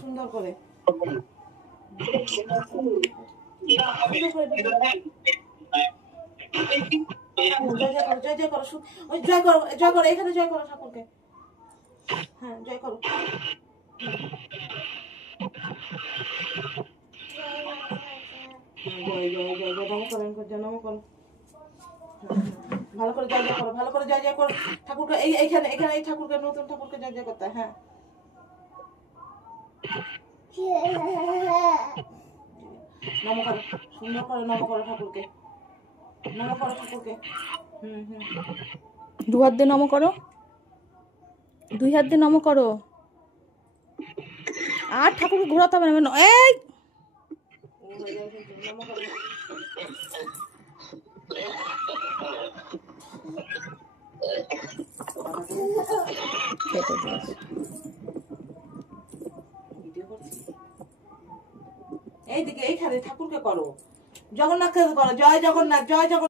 সুন্দর করে জয় জয় করো, ওই জয় করো, জয় করো, এখানে জয় করো ঠাকুরকে। হ্যাঁ জয় করো। জয় জয় জয় জয় নম করো, নম করো। ভালো করে জয় জয় করো, ভালো করে জয় জয় করো ঠাকুরকে। এইখানে এখানে এই ঠাকুরকে, নতুন ঠাকুরকে জয় জয় করতে। হ্যাঁ নম করো, সুন্দর করে নম করো ঠাকুরকে, নম করো ঠাকুরকে। দু হাত দিয়ে নম করো, 2 হাত দিয়ে নম করো। আর ঠাকুরকে ঘোরাতে হবে না। এই নম করো। এইদিকে এইখানে ঠাকুরকে করো, জগন্নাথকে করো, জয় জগন্নাথ, জয় জগন্নাথ।